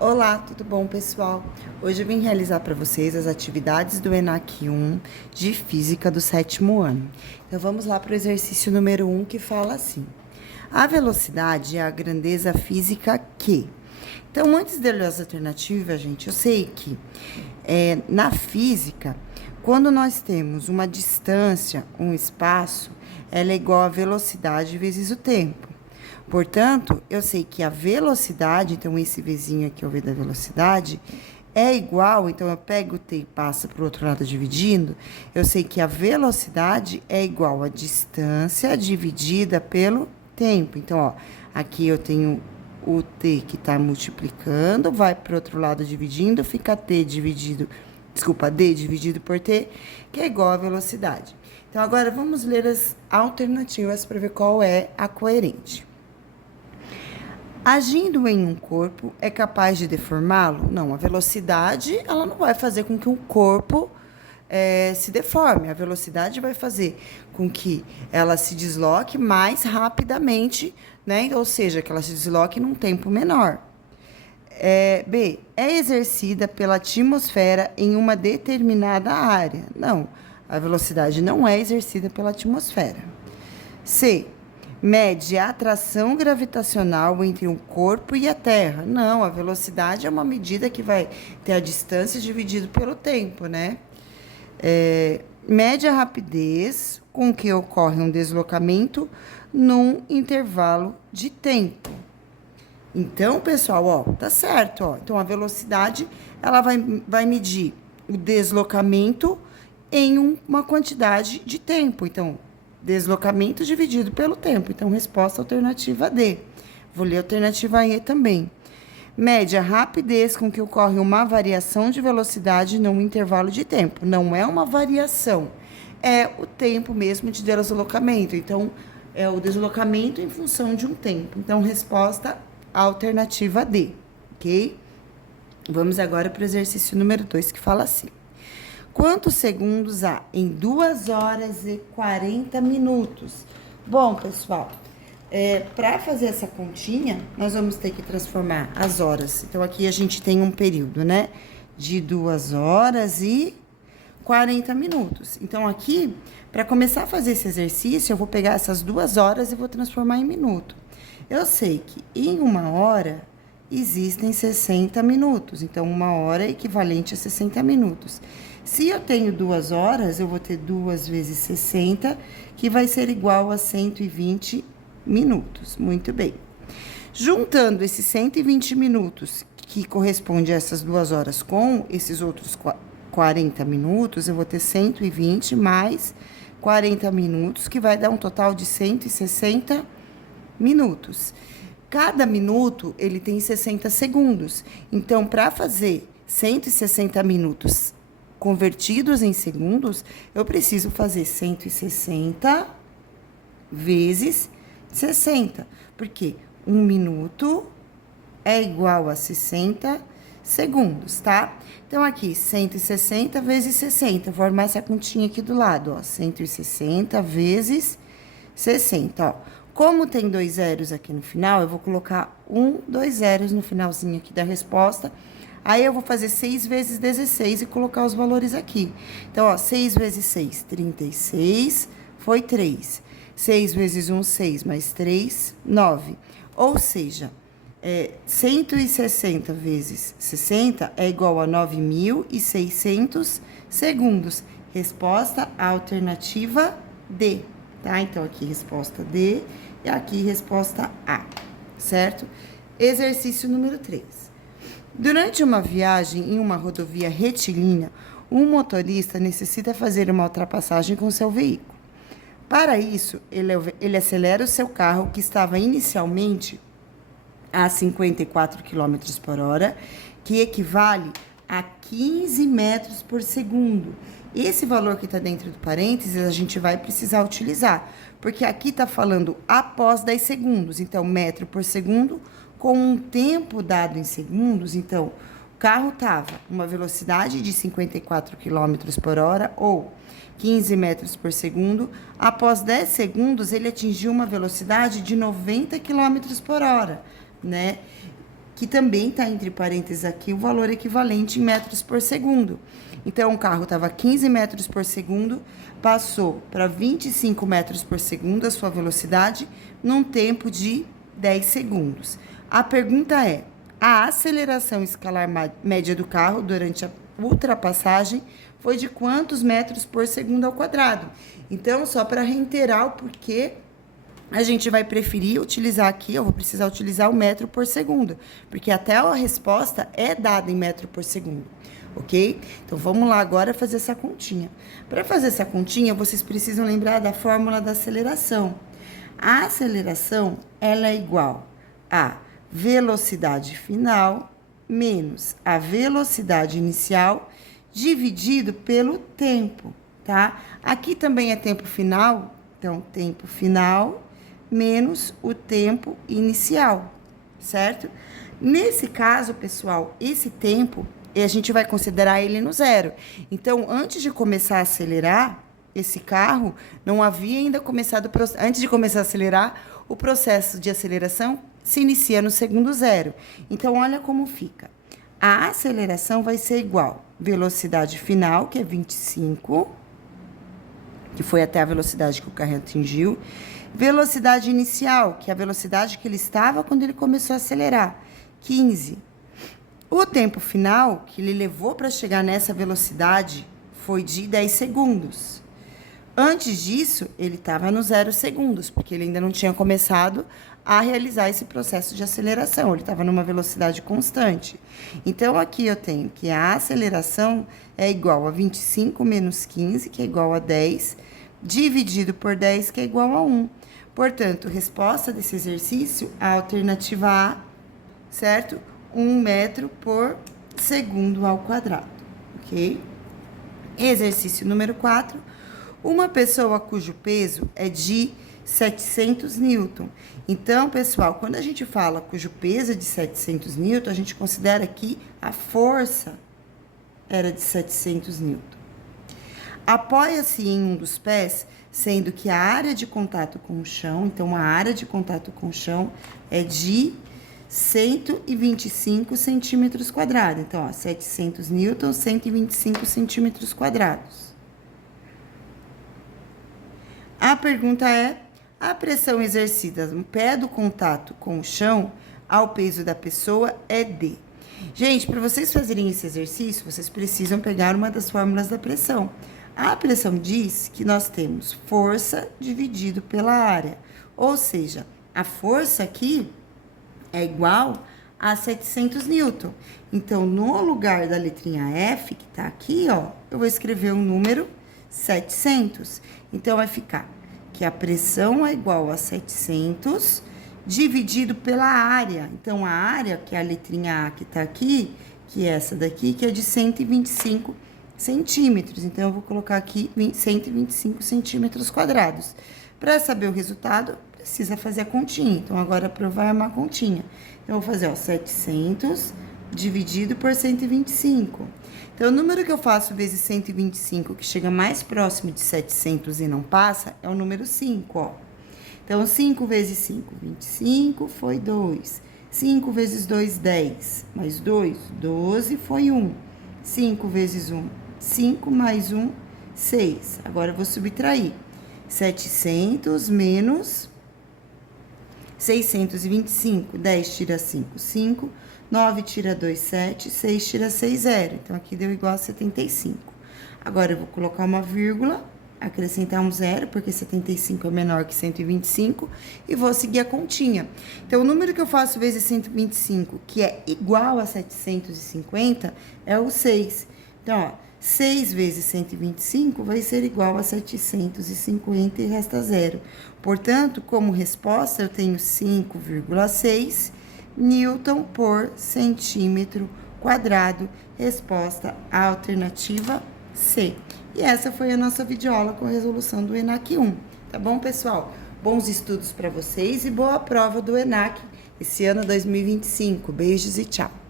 Olá, tudo bom, pessoal? Hoje eu vim realizar para vocês as atividades do ENAC 1 de Física do 7º ano. Então vamos lá para o exercício número 1 que fala assim: a velocidade é a grandeza física que. Então, antes de ler as alternativas, gente, eu sei que na física, quando nós temos uma distância, um espaço, ela é igual a velocidade vezes o tempo. Portanto, eu sei que a velocidade, então esse Vzinho aqui é o V da velocidade, é igual, então eu pego o T e passo para o outro lado dividindo, eu sei que a velocidade é igual a distância dividida pelo tempo. Então, ó, aqui eu tenho o T que está multiplicando, vai para o outro lado dividindo, fica D dividido por T, que é igual a velocidade. Então, agora vamos ler as alternativas para ver qual é a coerente. Agindo em um corpo, é capaz de deformá-lo? Não, a velocidade, ela não vai fazer com que um corpo se deforme. A velocidade vai fazer com que ela se desloque mais rapidamente, né? Ou seja, que ela se desloque num tempo menor. B, é exercida pela atmosfera em uma determinada área? Não, a velocidade não é exercida pela atmosfera. C, mede a atração gravitacional entre um corpo e a Terra. Não, a velocidade é uma medida que vai ter a distância dividido pelo tempo, né? Mede a rapidez com que ocorre um deslocamento num intervalo de tempo. Então, pessoal, ó, tá certo, ó. Então, a velocidade, ela vai medir o deslocamento em uma quantidade de tempo. Então, deslocamento dividido pelo tempo. Então, resposta alternativa D. Vou ler a alternativa E também. Mede a rapidez com que ocorre uma variação de velocidade num intervalo de tempo. Não é uma variação, é o tempo mesmo de deslocamento. Então, é o deslocamento em função de um tempo. Então, resposta alternativa D, ok? Vamos agora para o exercício número 2, que fala assim: quantos segundos há em 2 horas e 40 minutos? Bom, pessoal, para fazer essa continha, nós vamos ter que transformar as horas. Então, aqui a gente tem um período, né? De 2 horas e 40 minutos. Então, aqui, para começar a fazer esse exercício, eu vou pegar essas 2 horas e vou transformar em minuto. Eu sei que em 1 hora existem 60 minutos. Então, 1 hora é equivalente a 60 minutos. Se eu tenho 2 horas, eu vou ter 2 vezes 60, que vai ser igual a 120 minutos. Muito bem. Juntando esses 120 minutos, que corresponde a essas 2 horas, com esses outros 40 minutos, eu vou ter 120 mais 40 minutos, que vai dar um total de 160 minutos. Cada minuto, ele tem 60 segundos. Então, para fazer 160 minutos convertidos em segundos, eu preciso fazer 160 vezes 60. Porque 1 minuto é igual a 60 segundos, tá? Então, aqui, 160 vezes 60. Vou armar essa continha aqui do lado, ó. 160 vezes 60, ó. Como tem 2 zeros aqui no final, eu vou colocar 2 zeros no finalzinho aqui da resposta. Aí, eu vou fazer 6 vezes 16 e colocar os valores aqui. Então, ó, 6 vezes 6, 36, foi 3. 6 vezes 1, 6, mais 3, 9. Ou seja, 160 vezes 60 é igual a 9.600 segundos. Resposta alternativa D, tá? Então, aqui, resposta D e aqui, resposta A, certo? Exercício número 3. Durante uma viagem em uma rodovia retilínea, um motorista necessita fazer uma ultrapassagem com seu veículo. Para isso, ele acelera o seu carro, que estava inicialmente a 54 km por hora, que equivale a 15 metros por segundo. Esse valor que está dentro do parênteses, a gente vai precisar utilizar, porque aqui está falando após 10 segundos. Então, metro por segundo, com um tempo dado em segundos. Então, o carro estava uma velocidade de 54 km por hora, ou 15 metros por segundo. Após 10 segundos, ele atingiu uma velocidade de 90 km por hora, né? que também está entre parênteses aqui o valor equivalente em metros por segundo. Então, o carro estava 15 metros por segundo, passou para 25 metros por segundo a sua velocidade, num tempo de 10 segundos. A pergunta é: a aceleração escalar média do carro durante a ultrapassagem foi de quantos metros por segundo ao quadrado? Então, só para reiterar o porquê a gente vai preferir utilizar aqui, eu vou precisar utilizar o metro por segundo, porque até a resposta é dada em metro por segundo, ok? Então, vamos lá agora fazer essa continha. Para fazer essa continha, vocês precisam lembrar da fórmula da aceleração. A aceleração, ela é igual a velocidade final menos a velocidade inicial dividido pelo tempo, tá? Aqui também é tempo final, então, tempo final menos o tempo inicial, certo? Nesse caso, pessoal, esse tempo, a gente vai considerar ele no zero. Então, antes de começar a acelerar esse carro, não havia ainda começado, antes de começar a acelerar, o processo de aceleração se inicia no segundo zero. Então, olha como fica. A aceleração vai ser igual velocidade final, que é 25, que foi até a velocidade que o carro atingiu, velocidade inicial, que é a velocidade que ele estava quando ele começou a acelerar, 15. O tempo final que ele levou para chegar nessa velocidade foi de 10 segundos. Antes disso, ele estava no 0 segundos, porque ele ainda não tinha começado a realizar esse processo de aceleração. Ele estava numa velocidade constante. Então, aqui eu tenho que a aceleração é igual a 25 menos 15, que é igual a 10, dividido por 10, que é igual a 1. Portanto, resposta desse exercício, a alternativa A, certo? 1 metro por segundo ao quadrado, ok? Exercício número 4. Uma pessoa cujo peso é de 700 newton. Então, pessoal, quando a gente fala cujo peso é de 700 newton, a gente considera que a força era de 700 newton. Apoia-se em um dos pés, sendo que a área de contato com o chão, então a área de contato com o chão é de 125 centímetros quadrados. Então, ó, 700 newtons, 125 centímetros quadrados. A pergunta é: a pressão exercida no pé do contato com o chão ao peso da pessoa é D. Gente, para vocês fazerem esse exercício, vocês precisam pegar uma das fórmulas da pressão. A pressão diz que nós temos força dividido pela área. Ou seja, a força aqui é igual a 700 newton. Então, no lugar da letrinha F, que está aqui, ó, eu vou escrever o número 700. Então, vai ficar que a pressão é igual a 700 dividido pela área. Então, a área, que é a letrinha A que está aqui, que é essa daqui, que é de 125 centímetros. Então, eu vou colocar aqui 125 centímetros quadrados. Para saber o resultado, precisa fazer a continha. Então, agora, provar uma continha. Eu vou fazer, ó, 700 dividido por 125. Então, o número que eu faço vezes 125, que chega mais próximo de 700 e não passa, é o número 5, ó. Então, 5 vezes 5, 25, foi 2. 5 vezes 2, 10. Mais 2, 12, foi 1. 5 vezes 1, 5, mais 1, 6. Agora, eu vou subtrair. 700 menos 625. 10 tira 5, 5. 9 tira 2, 7. 6 tira 6, 0. Então, aqui deu igual a 75. Agora, eu vou colocar uma vírgula, acrescentar um 0, porque 75 é menor que 125, e vou seguir a continha. Então, o número que eu faço vezes 125, que é igual a 750, é o 6. Então, ó, 6 vezes 125 vai ser igual a 750 e resta 0. Portanto, como resposta, eu tenho 5,6 newton por centímetro quadrado. Resposta alternativa C. E essa foi a nossa videoaula com a resolução do ENAC 1. Tá bom, pessoal? Bons estudos para vocês e boa prova do ENAC esse ano 2025. Beijos e tchau!